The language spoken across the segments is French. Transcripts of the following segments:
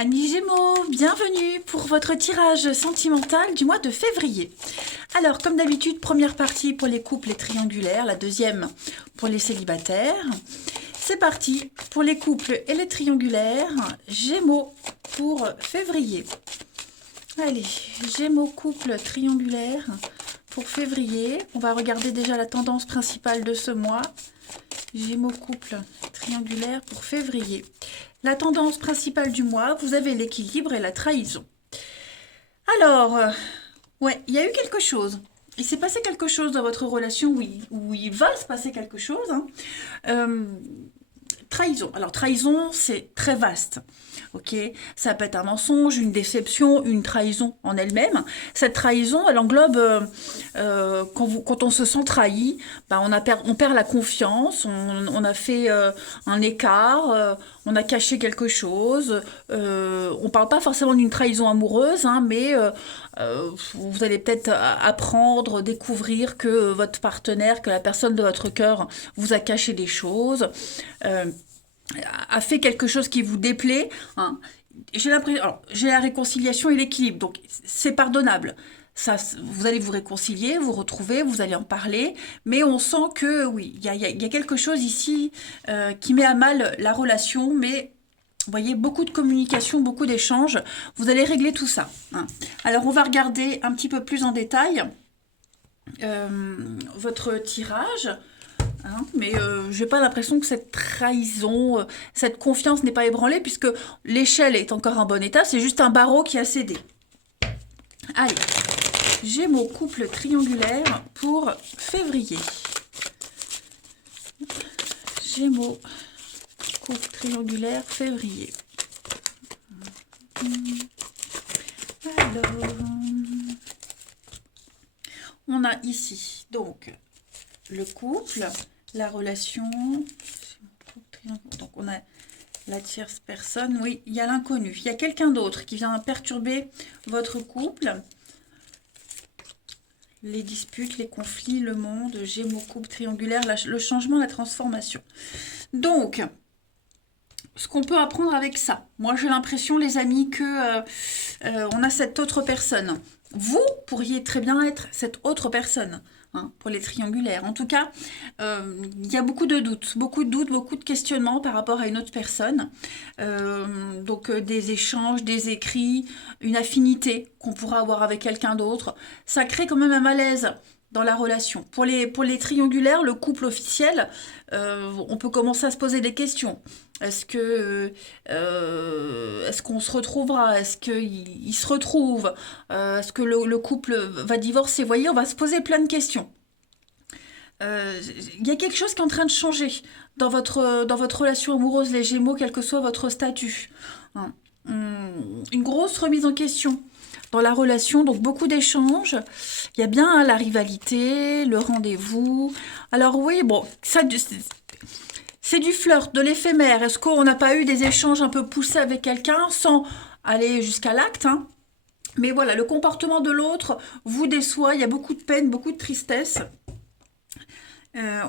Amis Gémeaux, bienvenue pour votre tirage sentimental du mois de février. Alors, comme d'habitude, première partie pour les couples et triangulaires, la deuxième pour les célibataires. C'est parti pour les couples et les triangulaires, Gémeaux pour février. Allez, Gémeaux couple triangulaire pour février. On va regarder déjà la tendance principale de ce mois. Gémeaux couple triangulaire pour février. La tendance principale du mois, vous avez l'équilibre et la trahison. Alors, ouais, il y a eu quelque chose. Il s'est passé quelque chose dans votre relation, oui, ou il va se passer quelque chose. Trahison. Alors, trahison, c'est très vaste. Ok, ça peut être un mensonge, une déception, une trahison en elle-même. Cette trahison, elle englobe quand on se sent trahi, bah, on perd la confiance, on a fait un écart, on a caché quelque chose. On parle pas forcément d'une trahison amoureuse, hein, mais vous allez peut-être apprendre, découvrir que votre partenaire, que la personne de votre cœur vous a caché des choses. A fait quelque chose qui vous déplaît, hein. J'ai l'impression, alors, j'ai la réconciliation et l'équilibre, donc c'est pardonnable. Ça, vous allez vous réconcilier, vous retrouver, vous allez en parler, mais on sent que oui, il y a quelque chose ici qui met à mal la relation, mais vous voyez, beaucoup de communication, beaucoup d'échanges, vous allez régler tout ça, hein. Alors on va regarder un petit peu plus en détail votre tirage. Hein, mais j'ai pas l'impression que cette trahison, cette confiance n'est pas ébranlée puisque l'échelle est encore en bon état, c'est juste un barreau qui a cédé. Allez, Gémeaux couple triangulaire pour février. Gémeaux couple triangulaire février. Alors, on a ici donc le couple, la relation. Donc on a la tierce personne. Oui, il y a l'inconnu. Il y a quelqu'un d'autre qui vient perturber votre couple. Les disputes, les conflits, le monde, Gémeaux, couple triangulaire, le changement, la transformation. Donc, ce qu'on peut apprendre avec ça. Moi, j'ai l'impression, les amis, que on a cette autre personne. Vous pourriez très bien être cette autre personne, hein, pour les triangulaires. En tout cas, il y a beaucoup de doutes, beaucoup de questionnements par rapport à une autre personne. Donc, des échanges, des écrits, une affinité qu'on pourra avoir avec quelqu'un d'autre. Ça crée quand même un malaise dans la relation. Pour les triangulaires, le couple officiel, on peut commencer à se poser des questions. Est-ce qu'on se retrouvera? Est-ce qu'il se retrouve? Est-ce que le couple va divorcer? Vous voyez, on va se poser plein de questions. Il y a quelque chose qui est en train de changer dans votre relation amoureuse, les Gémeaux, quel que soit votre statut, hein. Une grosse remise en question dans la relation, donc beaucoup d'échanges. Il y a bien, hein, la rivalité, le rendez-vous. Alors oui, bon, ça, c'est du flirt, de l'éphémère. Est-ce qu'on n'a pas eu des échanges un peu poussés avec quelqu'un sans aller jusqu'à l'acte, hein? Mais voilà, le comportement de l'autre vous déçoit, il y a beaucoup de peine, beaucoup de tristesse.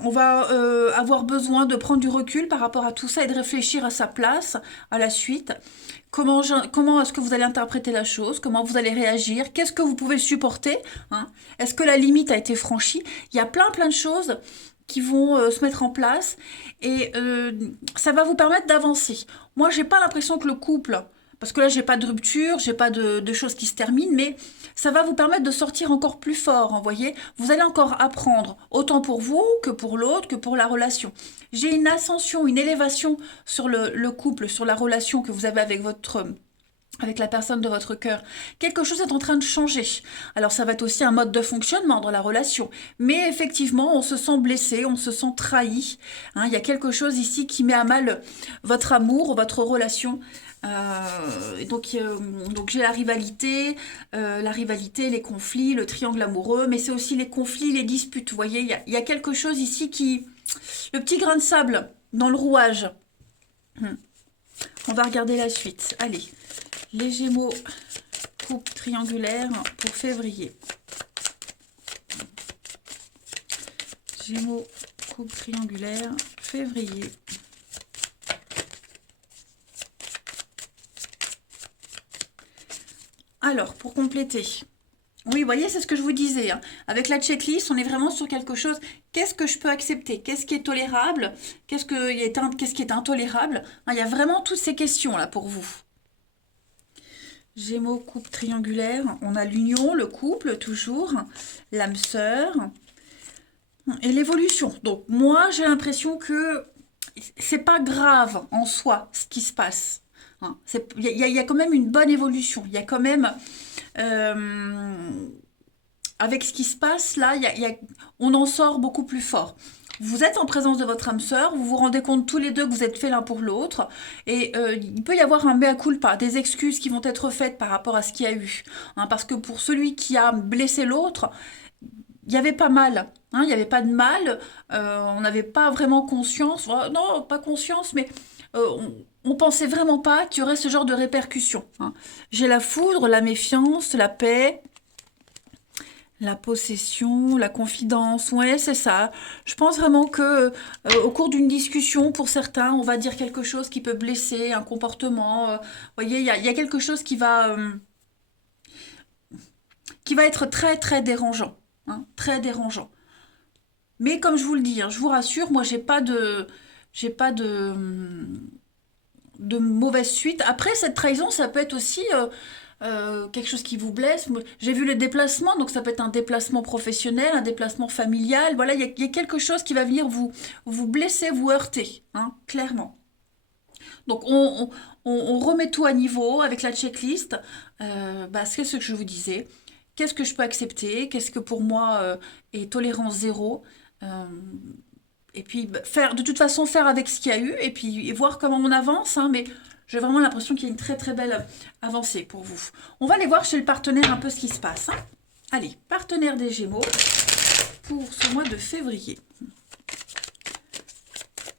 On va avoir besoin de prendre du recul par rapport à tout ça et de réfléchir à sa place, à la suite. Comment est-ce que vous allez interpréter la chose? Comment vous allez réagir? Qu'est-ce que vous pouvez supporter, hein? Est-ce que la limite a été franchie? Il y a plein de choses qui vont se mettre en place et ça va vous permettre d'avancer. Moi, j'ai pas l'impression que le couple, parce que là, j'ai pas de rupture, j'ai pas de choses qui se terminent, mais ça va vous permettre de sortir encore plus fort, hein, voyez. Vous allez encore apprendre, autant pour vous que pour l'autre, que pour la relation. J'ai une ascension, une élévation sur le couple, sur la relation que vous avez avec la personne de votre cœur. Quelque chose est en train de changer. Alors ça va être aussi un mode de fonctionnement dans la relation. Mais effectivement, on se sent blessé, on se sent trahi, hein. Il y a quelque chose ici qui met à mal votre amour, votre relation. Donc j'ai la rivalité, les conflits, le triangle amoureux, mais c'est aussi les conflits, les disputes. Vous voyez, il y a quelque chose ici qui... Le petit grain de sable dans le rouage. On va regarder la suite. Allez, les Gémeaux, couple triangulaire pour février. Gémeaux, couple triangulaire, février. Alors, pour compléter. Oui, vous voyez, c'est ce que je vous disais, hein. Avec la checklist, on est vraiment sur quelque chose. Qu'est-ce que je peux accepter? Qu'est-ce qui est tolérable? Qu'est-ce qui est intolérable? Hein, il y a vraiment toutes ces questions là pour vous. Gémeaux, couple triangulaire. On a l'union, le couple, toujours. L'âme sœur. Et l'évolution. Donc, moi, j'ai l'impression que c'est pas grave en soi ce qui se passe. Hein. Il y a quand même une bonne évolution. Il y a quand même. Avec ce qui se passe là, on en sort beaucoup plus fort. Vous êtes en présence de votre âme sœur, vous vous rendez compte tous les deux que vous êtes faits l'un pour l'autre, et il peut y avoir un mea culpa, des excuses qui vont être faites par rapport à ce qu'il y a eu. Hein, parce que pour celui qui a blessé l'autre, il n'y avait pas mal, hein, il n'y avait pas de mal, on n'avait pas vraiment conscience, non, pas conscience, mais on pensait vraiment pas qu'il y aurait ce genre de répercussions. Hein. J'ai la foudre, la méfiance, la paix, la possession, la confidence, ouais, c'est ça. Je pense vraiment que au cours d'une discussion, pour certains, on va dire quelque chose qui peut blesser, un comportement. Vous voyez, il y a quelque chose qui va être très très dérangeant, hein, très dérangeant. Mais comme je vous le dis, hein, je vous rassure, moi j'ai pas de mauvaise suite. Après, cette trahison, ça peut être aussi quelque chose qui vous blesse. J'ai vu le déplacement, donc ça peut être un déplacement professionnel, un déplacement familial. Voilà, il y a quelque chose qui va venir vous blesser, vous heurter, hein, clairement. Donc on remet tout à niveau avec la checklist. C'est ce que je vous disais. Qu'est-ce que je peux accepter? Qu'est-ce que pour moi est tolérance zéro? Euh, et puis faire, de toute façon, faire avec ce qu'il y a eu et puis et voir comment on avance. Hein, mais j'ai vraiment l'impression qu'il y a une très très belle avancée pour vous. On va aller voir chez le partenaire un peu ce qui se passe. Hein. Allez, partenaire des Gémeaux pour ce mois de février.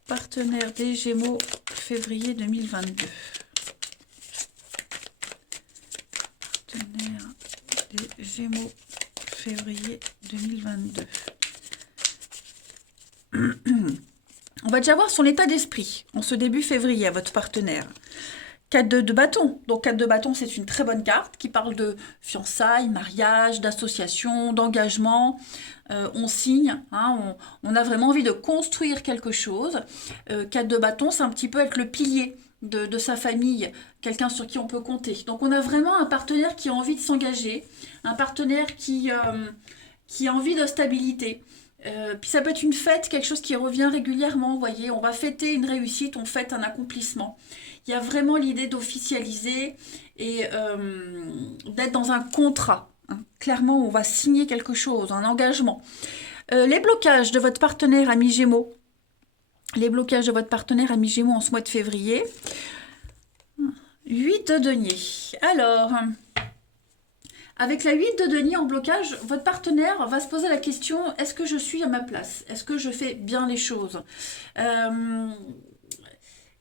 Partenaire des Gémeaux, février 2022. Partenaire des Gémeaux, février 2022. On va déjà voir son état d'esprit en ce début février à votre partenaire. 4 de bâton. Donc 4 de bâton, c'est une très bonne carte qui parle de fiançailles, mariage, d'association, d'engagement. On signe, hein, on a vraiment envie de construire quelque chose. 4 de bâton, c'est un petit peu être le pilier de sa famille, quelqu'un sur qui on peut compter. Donc on a vraiment un partenaire qui a envie de s'engager, un partenaire qui a envie de stabilité. Puis ça peut être une fête, quelque chose qui revient régulièrement, vous voyez, on va fêter une réussite, on fête un accomplissement. Il y a vraiment l'idée d'officialiser et d'être dans un contrat. Hein. Clairement, on va signer quelque chose, un engagement. Les blocages de votre partenaire ami Gémeaux. Les blocages de votre partenaire ami Gémeaux en ce mois de février. 8 de denier. Alors, avec la 8 de denier en blocage, votre partenaire va se poser la question, est-ce que je suis à ma place? Est-ce que je fais bien les choses?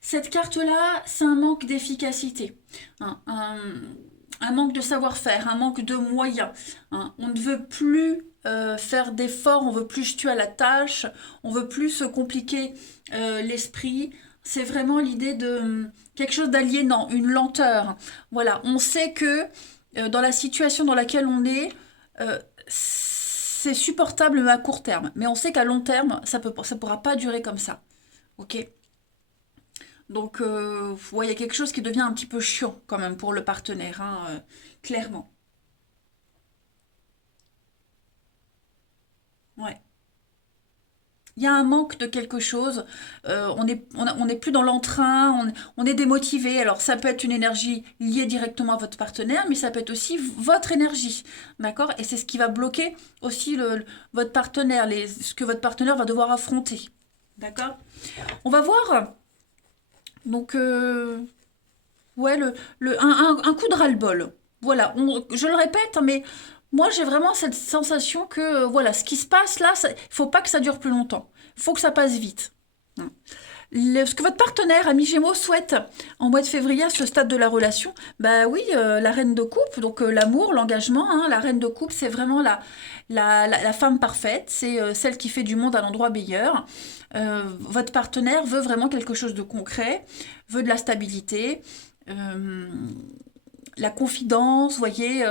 Cette carte-là, c'est un manque d'efficacité, hein, un manque de savoir-faire, un manque de moyens. Hein. On ne veut plus faire d'efforts, on veut plus se tuer à la tâche, on veut plus se compliquer l'esprit. C'est vraiment l'idée de quelque chose d'aliénant, une lenteur. Voilà, on sait que dans la situation dans laquelle on est, c'est supportable mais à court terme. Mais on sait qu'à long terme, ça pourra pas durer comme ça. Ok? Donc, ouais, il y a quelque chose qui devient un petit peu chiant quand même pour le partenaire, hein, clairement. Ouais. Il y a un manque de quelque chose, on est plus dans l'entrain, on est démotivé. Alors ça peut être une énergie liée directement à votre partenaire, mais ça peut être aussi votre énergie, d'accord? Et c'est ce qui va bloquer aussi votre partenaire, ce que votre partenaire va devoir affronter, d'accord? On va voir, donc, ouais, un coup de ras-le-bol. Voilà, je le répète, hein, mais moi j'ai vraiment cette sensation que voilà, ce qui se passe là, il faut pas que ça dure plus longtemps. Il faut que ça passe vite. Hein. Ce que votre partenaire, ami Gémeaux, souhaite en mois de février à ce stade de la relation, bah oui, la reine de coupe, donc l'amour, l'engagement, hein, la reine de coupe, c'est vraiment la femme parfaite, c'est celle qui fait du monde un endroit meilleur. Votre partenaire veut vraiment quelque chose de concret, veut de la stabilité, euh, la confidence, vous voyez,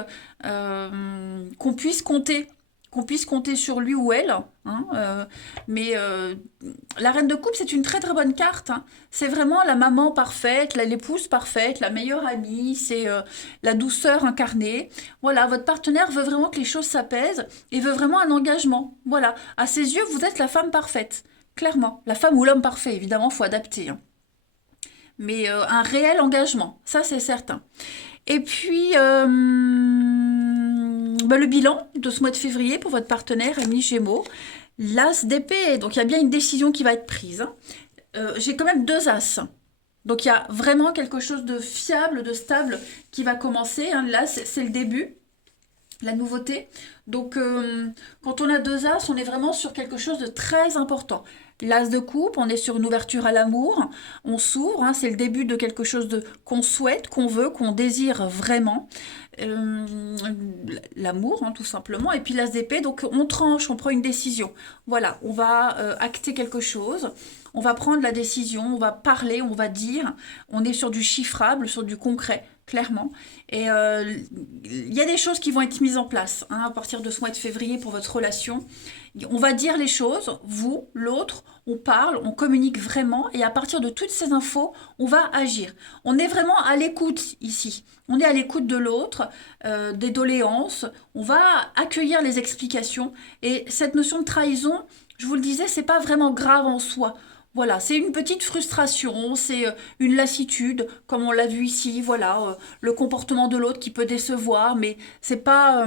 qu'on puisse compter. Qu'on puisse compter sur lui ou elle. Hein, mais la reine de coupe, c'est une très très bonne carte. Hein. C'est vraiment la maman parfaite, l'épouse parfaite, la meilleure amie, c'est la douceur incarnée. Voilà, votre partenaire veut vraiment que les choses s'apaisent et veut vraiment un engagement. Voilà, à ses yeux, vous êtes la femme parfaite. Clairement, la femme ou l'homme parfait, évidemment, faut adapter. Hein. Mais un réel engagement, ça c'est certain. Et puis, bah, le bilan de ce mois de février pour votre partenaire, ami Gémeaux, l'as d'épée. Donc, il y a bien une décision qui va être prise. Hein. J'ai quand même deux as. Donc, il y a vraiment quelque chose de fiable, de stable qui va commencer. Hein. Là, c'est le début, la nouveauté. Donc, quand on a deux as, on est vraiment sur quelque chose de très important. L'as de coupe, on est sur une ouverture à l'amour, on s'ouvre, hein, c'est le début de quelque chose de qu'on souhaite, qu'on veut, qu'on désire vraiment. Euh, L'amour, hein, tout simplement. Et puis l'as d'épée, donc on tranche, on prend une décision. Voilà, on va acter quelque chose, on va prendre la décision, on va parler, on va dire. On est sur du chiffrable, sur du concret, clairement. Et il y a des choses qui vont être mises en place hein, à partir de ce mois de février pour votre relation. On va dire les choses, vous, l'autre, on parle, on communique vraiment et à partir de toutes ces infos, on va agir. On est vraiment à l'écoute ici. On est à l'écoute de l'autre, des doléances, on va accueillir les explications et cette notion de trahison, je vous le disais, c'est pas vraiment grave en soi. Voilà, c'est une petite frustration, c'est une lassitude, comme on l'a vu ici, voilà, le comportement de l'autre qui peut décevoir, mais c'est pas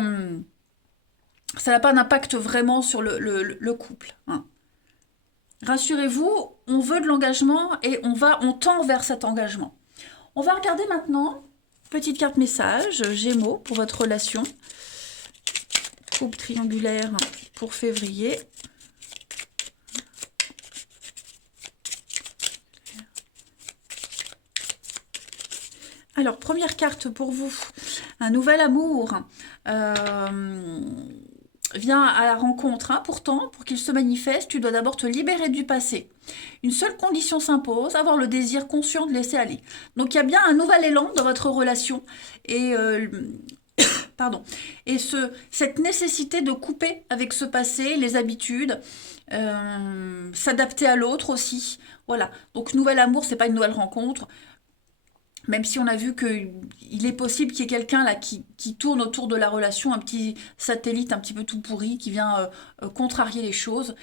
ça n'a pas d'impact vraiment sur le couple. Hein. Rassurez-vous, on veut de l'engagement et on tend vers cet engagement. On va regarder maintenant, petite carte message, Gémeaux pour votre relation. Couple triangulaire pour février. Alors, première carte pour vous, un nouvel amour. Viens à la rencontre. Hein. Pourtant, pour qu'il se manifeste, tu dois d'abord te libérer du passé. Une seule condition s'impose, avoir le désir conscient de laisser aller. Donc il y a bien un nouvel élan dans votre relation. Et, pardon. Et cette nécessité de couper avec ce passé, les habitudes, s'adapter à l'autre aussi. Voilà. Donc nouvel amour, c'est pas une nouvelle rencontre. Même si on a vu qu'il est possible qu'il y ait quelqu'un là qui tourne autour de la relation, un petit satellite un petit peu tout pourri qui vient contrarier les choses.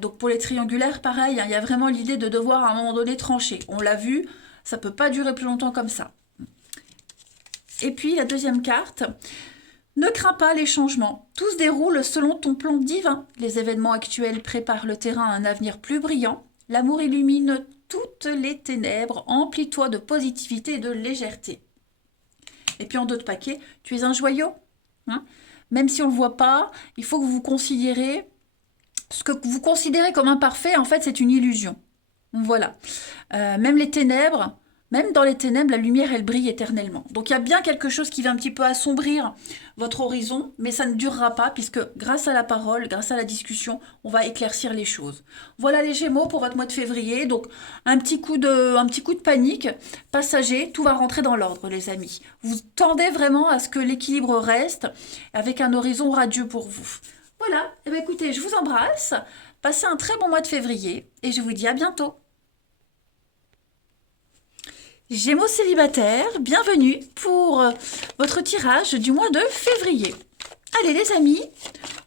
Donc pour les triangulaires, pareil, hein, il y a vraiment l'idée de devoir à un moment donné trancher. On l'a vu, ça peut pas durer plus longtemps comme ça. Et puis la deuxième carte, ne crains pas les changements. Tout se déroule selon ton plan divin. Les événements actuels préparent le terrain à un avenir plus brillant. L'amour illumine toutes les ténèbres, emplis-toi de positivité et de légèreté. Et puis en d'autres paquets, tu es un joyau. Hein. Même si on ne le voit pas, il faut que vous considérez ce que vous considérez comme imparfait, en fait, c'est une illusion. Voilà. Même les ténèbres, même dans les ténèbres, la lumière, elle brille éternellement. Donc il y a bien quelque chose qui va un petit peu assombrir votre horizon, mais ça ne durera pas, puisque grâce à la parole, grâce à la discussion, on va éclaircir les choses. Voilà les Gémeaux pour votre mois de février. Donc un petit coup de panique passager, tout va rentrer dans l'ordre, les amis. Vous tendez vraiment à ce que l'équilibre reste, avec un horizon radieux pour vous. Voilà, eh bien, écoutez, je vous embrasse, passez un très bon mois de février, et je vous dis à bientôt. Gémeaux célibataires, bienvenue pour votre tirage du mois de février. Allez les amis,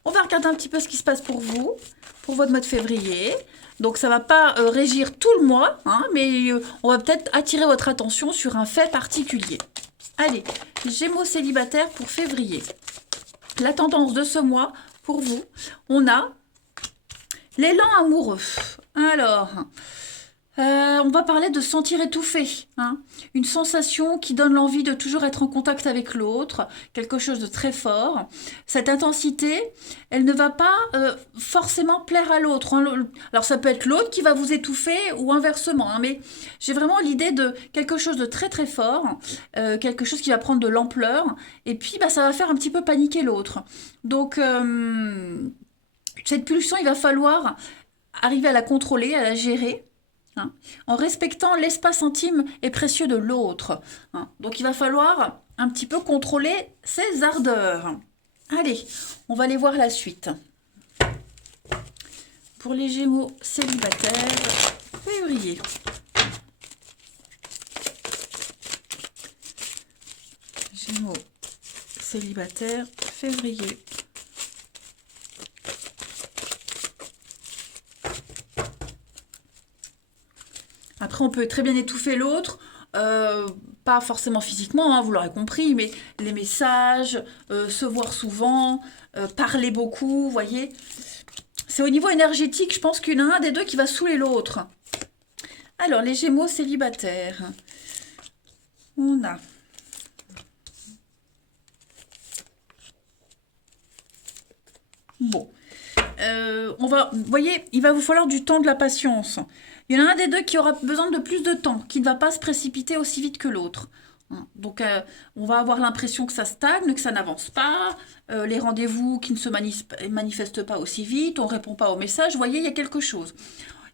on va regarder un petit peu ce qui se passe pour vous, pour votre mois de février. Donc ça ne va pas régir tout le mois, hein, mais on va peut-être attirer votre attention sur un fait particulier. Allez, Gémeaux célibataires pour février. La tendance de ce mois, pour vous, on a l'élan amoureux. Alors... on va parler de se sentir étouffé, hein. Une sensation qui donne l'envie de toujours être en contact avec l'autre, quelque chose de très fort. Cette intensité, elle ne va pas forcément plaire à l'autre. Hein. Alors ça peut être l'autre qui va vous étouffer ou inversement, hein, mais j'ai vraiment l'idée de quelque chose de très très fort, quelque chose qui va prendre de l'ampleur, et puis bah, ça va faire un petit peu paniquer l'autre. Donc cette pulsion, il va falloir arriver à la contrôler, à la gérer. hein, en respectant l'espace intime et précieux de l'autre. Hein. Donc il va falloir un petit peu contrôler ses ardeurs. Allez, on va aller voir la suite. Pour les Gémeaux célibataires, février. Gémeaux célibataires, février. Après, on peut très bien étouffer l'autre, pas forcément physiquement, hein, vous l'aurez compris, mais les messages, se voir souvent, parler beaucoup, vous voyez. C'est au niveau énergétique, je pense qu'il y en a un des deux qui va saouler l'autre. Alors, les Gémeaux célibataires. On a... Bon. Vous voyez, il va vous falloir du temps, de la patience. Il y en a un des deux qui aura besoin de plus de temps, qui ne va pas se précipiter aussi vite que l'autre. Donc, on va avoir l'impression que ça stagne, que ça n'avance pas, les rendez-vous qui ne se manifestent pas aussi vite, on ne répond pas aux messages. Vous voyez, il y a quelque chose.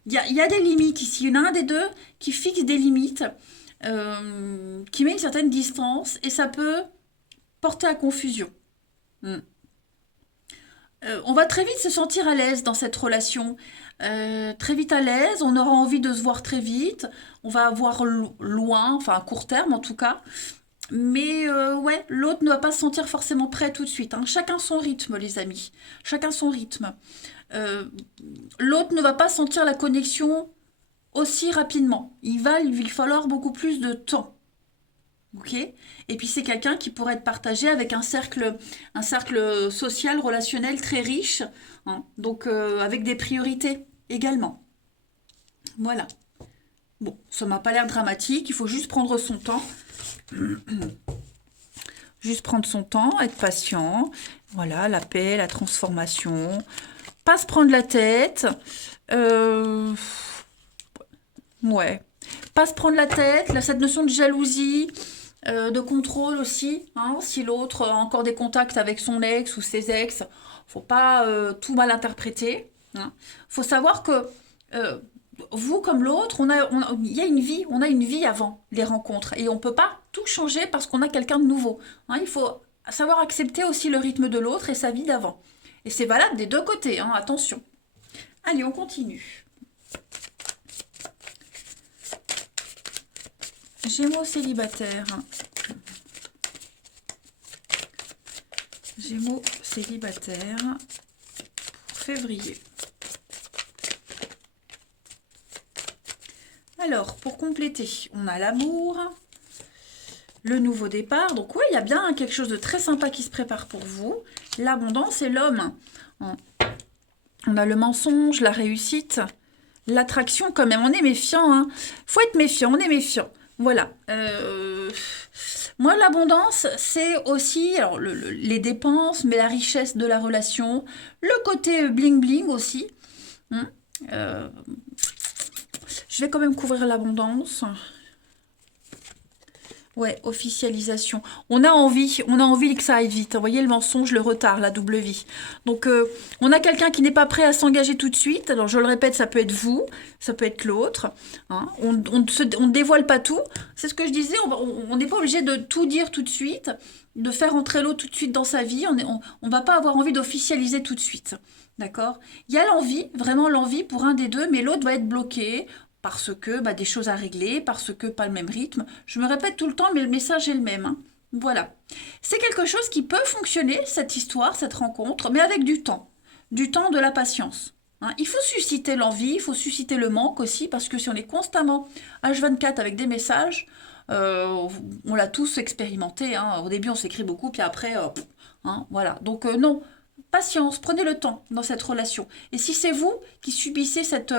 Il y a des limites ici. Il y en a un des deux qui fixe des limites, qui met une certaine distance, et ça peut porter à confusion. Hmm. On va très vite se sentir à l'aise dans cette relation. Très vite à l'aise, on aura envie de se voir très vite. On va avoir loin, enfin à court terme en tout cas. Mais ouais, l'autre ne va pas se sentir forcément prêt tout de suite. Hein. Chacun son rythme, les amis. Chacun son rythme. Euh, L'autre ne va pas sentir la connexion aussi rapidement. Il va lui falloir beaucoup plus de temps. Ok. Et puis c'est quelqu'un qui pourrait être partagé avec un cercle social, relationnel très riche, hein. Donc avec des priorités également. Voilà. Bon, ça m'a pas l'air dramatique, il faut juste prendre son temps. Juste prendre son temps, être patient. Voilà, la paix, la transformation. Pas se prendre la tête. Ouais. Pas se prendre la tête, là, cette notion de jalousie, de contrôle aussi, hein, si l'autre a encore des contacts avec son ex ou ses ex, faut pas tout mal interpréter. Hein. Faut savoir que euh, vous comme l'autre, il y a une vie, on a une vie avant les rencontres et on peut pas tout changer parce qu'on a quelqu'un de nouveau. Hein. Il faut savoir accepter aussi le rythme de l'autre et sa vie d'avant. Et c'est valable des deux côtés, hein, attention. Allez, on continue. Gémeaux célibataires. Gémeaux célibataires pour février. Alors, pour compléter, on a l'amour, le nouveau départ. Donc oui, il y a bien quelque chose de très sympa qui se prépare pour vous. L'abondance et l'homme. On a le mensonge, la réussite, l'attraction quand même. On est méfiant, hein. Faut être méfiant, on est méfiant. Voilà. Moi, l'abondance, c'est aussi alors, les dépenses, mais la richesse de la relation, le côté bling-bling aussi. Hein. Je vais quand même couvrir l'abondance. Ouais, officialisation. On a envie que ça aille vite. Vous voyez, le mensonge, le retard, la double vie. Donc, on a quelqu'un qui n'est pas prêt à s'engager tout de suite. Alors, je le répète, ça peut être vous, ça peut être l'autre. Hein. On ne dévoile pas tout. C'est ce que je disais, on n'est pas obligé de tout dire tout de suite, de faire entrer l'autre tout de suite dans sa vie. On va pas avoir envie d'officialiser tout de suite. D'accord? Il y a l'envie, vraiment l'envie pour un des deux, mais l'autre va être bloqué parce que des choses à régler, parce que pas le même rythme. Je me répète tout le temps, mais le message est le même. Hein. Voilà. C'est quelque chose qui peut fonctionner, cette histoire, cette rencontre, mais avec du temps. Du temps, de la patience. Hein. Il faut susciter l'envie, il faut susciter le manque aussi, parce que si on est constamment H24 avec des messages, on l'a tous expérimenté. Hein. Au début, on s'écrit beaucoup, puis après, hein, voilà. Donc non, patience, prenez le temps dans cette relation. Et si c'est vous qui subissez cet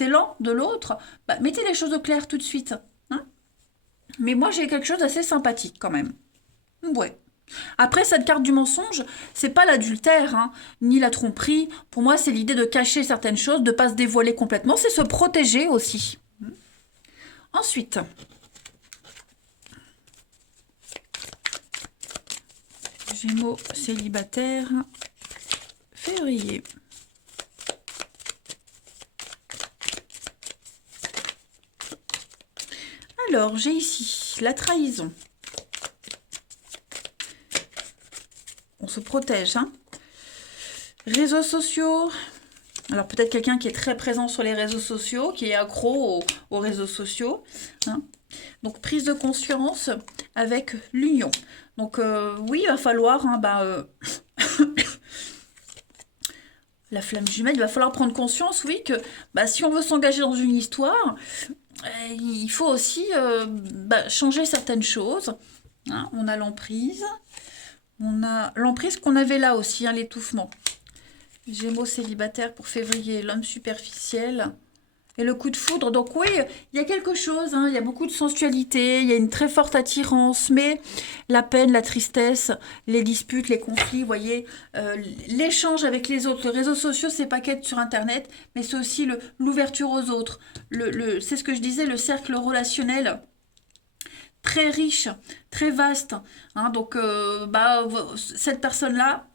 élan de l'autre, mettez les choses au clair tout de suite. Hein. Mais moi, j'ai quelque chose d'assez sympathique quand même. Ouais. Après, cette carte du mensonge, c'est pas l'adultère, hein, ni la tromperie. Pour moi, c'est l'idée de cacher certaines choses, de pas se dévoiler complètement. C'est se protéger aussi. Ensuite, Gémeaux célibataire, février. Alors, j'ai ici la trahison. On se protège, hein. Réseaux sociaux. Alors, peut-être quelqu'un qui est très présent sur les réseaux sociaux, qui est accro aux réseaux sociaux, hein. Donc, prise de conscience avec l'union. Donc, oui, il va falloir, hein, la flamme jumelle, il va falloir prendre conscience, oui, que si on veut s'engager dans une histoire, il faut aussi changer certaines choses, hein. On a l'emprise. On a l'emprise qu'on avait là aussi, hein, l'étouffement. Gémeaux célibataire pour février, l'homme superficiel. Et le coup de foudre. Donc oui, il y a quelque chose, hein, il y a beaucoup de sensualité, il y a une très forte attirance, mais la peine, la tristesse, les disputes, les conflits, vous voyez, l'échange avec les autres. Les réseaux sociaux, c'est pas qu'être sur Internet, mais c'est aussi l'ouverture aux autres. C'est ce que je disais, le cercle relationnel très riche, très vaste, hein. Donc cette personne-là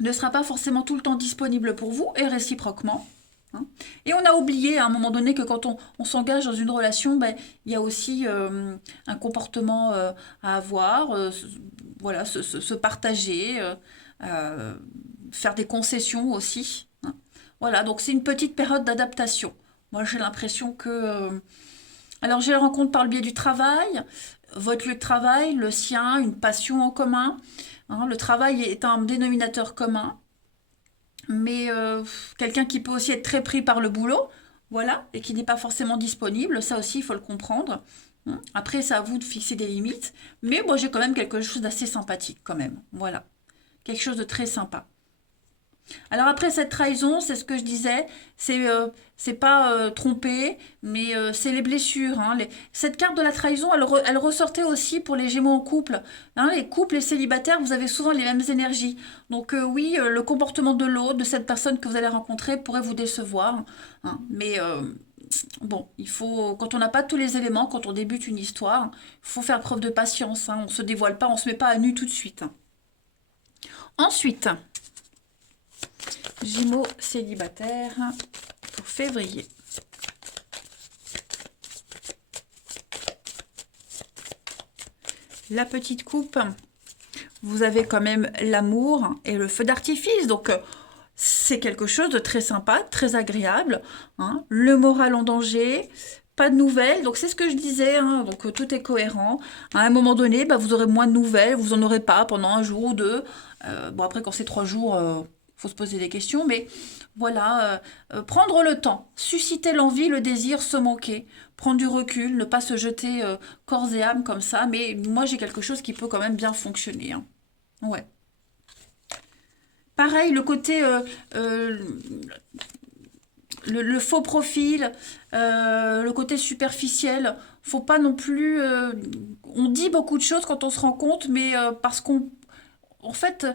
ne sera pas forcément tout le temps disponible pour vous et réciproquement, hein. Et on a oublié à un moment donné que quand on s'engage dans une relation, il y a aussi un comportement à avoir, voilà, se partager, faire des concessions aussi, hein. Voilà, donc c'est une petite période d'adaptation. Moi j'ai l'impression que alors, j'ai la rencontre par le biais du travail, votre lieu de travail, le sien, une passion en commun, hein. Le travail est un dénominateur commun, mais quelqu'un qui peut aussi être très pris par le boulot, voilà, et qui n'est pas forcément disponible, ça aussi, il faut le comprendre, hein. Après, c'est à vous de fixer des limites, mais moi, j'ai quand même quelque chose d'assez sympathique, quand même, voilà. Quelque chose de très sympa. Alors après cette trahison, c'est ce que je disais, c'est pas tromper, mais c'est les blessures, hein. Cette carte de la trahison, elle ressortait aussi pour les Gémeaux en couple, hein. Les couples et célibataires, vous avez souvent les mêmes énergies. Donc oui, le comportement de l'autre, de cette personne que vous allez rencontrer, pourrait vous décevoir, hein. Mais bon, il faut, quand on n'a pas tous les éléments, quand on débute une histoire, il faut faire preuve de patience, hein. On ne se dévoile pas, on ne se met pas à nu tout de suite. Ensuite, Gémeaux célibataire pour février. La petite coupe, vous avez quand même l'amour et le feu d'artifice. Donc, c'est quelque chose de très sympa, très agréable, hein. Le moral en danger, pas de nouvelles. Donc, c'est ce que je disais, hein. Donc, tout est cohérent. À un moment donné, vous aurez moins de nouvelles, vous n'en aurez pas pendant un jour ou deux. Bon, après, quand c'est 3 jours, faut se poser des questions, mais voilà, prendre le temps, susciter l'envie, le désir, se manquer, prendre du recul, ne pas se jeter corps et âme comme ça, mais moi j'ai quelque chose qui peut quand même bien fonctionner, hein. Ouais. Pareil, le côté, le faux profil, le côté superficiel, faut pas non plus, on dit beaucoup de choses quand on se rend compte, mais parce en fait,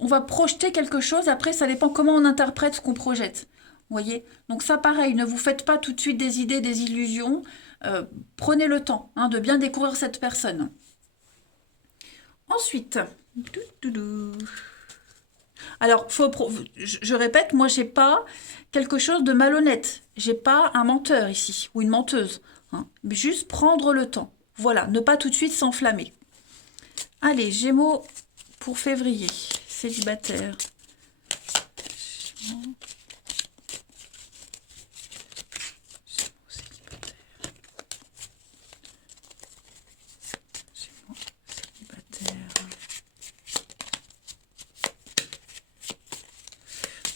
on va projeter quelque chose, après ça dépend comment on interprète ce qu'on projette. Vous voyez? Donc ça pareil, ne vous faites pas tout de suite des idées, des illusions. Prenez le temps, hein, de bien découvrir cette personne. Ensuite, alors je répète, moi j'ai pas quelque chose de malhonnête. J'ai pas un menteur ici, ou une menteuse, hein. Mais juste prendre le temps. Voilà, ne pas tout de suite s'enflammer. Allez, Gémeaux pour février. Célibataire. Gémeaux. Célibataire.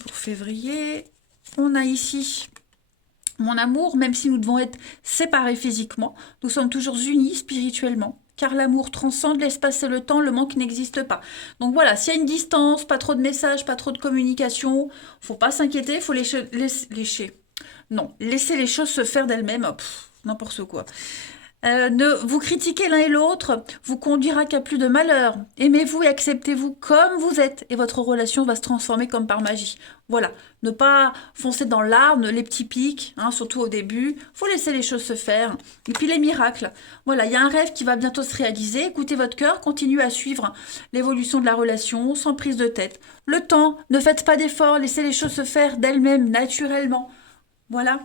Pour février, on a ici mon amour, même si nous devons être séparés physiquement, nous sommes toujours unis spirituellement. Car l'amour transcende l'espace et le temps, le manque n'existe pas. Donc voilà, s'il y a une distance, pas trop de messages, pas trop de communication, faut pas s'inquiéter, il faut laisser les choses se faire d'elles-mêmes, n'importe quoi. Ne vous critiquer l'un et l'autre vous conduira qu'à plus de malheur. Aimez-vous et acceptez-vous comme vous êtes et votre relation va se transformer comme par magie. Voilà, ne pas foncer dans l'arbre, les petits pics, hein, surtout au début. Faut laisser les choses se faire. Et puis les miracles. Voilà, il y a un rêve qui va bientôt se réaliser. Écoutez votre cœur, continuez à suivre l'évolution de la relation sans prise de tête. Le temps, ne faites pas d'efforts, laissez les choses se faire d'elles-mêmes, naturellement. Voilà.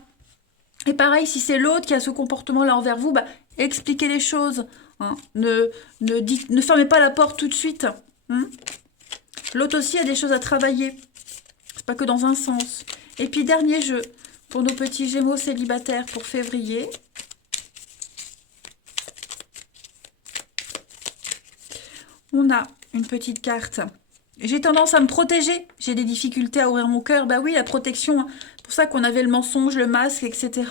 Et pareil, si c'est l'autre qui a ce comportement-là envers vous, expliquez les choses. Hein. Ne fermez pas la porte tout de suite. Hein. L'autre aussi a des choses à travailler. C'est pas que dans un sens. Et puis, dernier jeu pour nos petits Gémeaux célibataires pour février. On a une petite carte. J'ai tendance à me protéger. J'ai des difficultés à ouvrir mon cœur. Bah oui, la protection. Hein. C'est pour ça qu'on avait le mensonge, le masque, etc.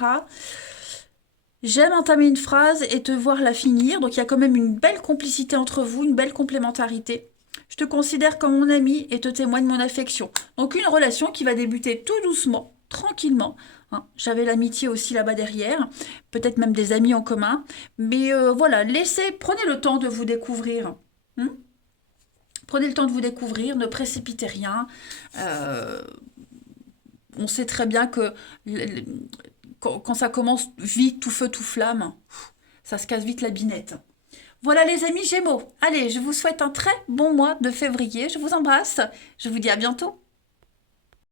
J'aime entamer une phrase et te voir la finir. Donc, il y a quand même une belle complicité entre vous, une belle complémentarité. Je te considère comme mon ami et te témoigne mon affection. Donc, une relation qui va débuter tout doucement, tranquillement. Hein. J'avais l'amitié aussi là-bas derrière. Peut-être même des amis en commun. Mais voilà, prenez le temps de vous découvrir. Hein. Prenez le temps de vous découvrir, ne précipitez rien. On sait très bien que quand ça commence vite, tout feu, tout flamme, ça se casse vite la binette. Voilà les amis Gémeaux. Allez, je vous souhaite un très bon mois de février. Je vous embrasse. Je vous dis à bientôt.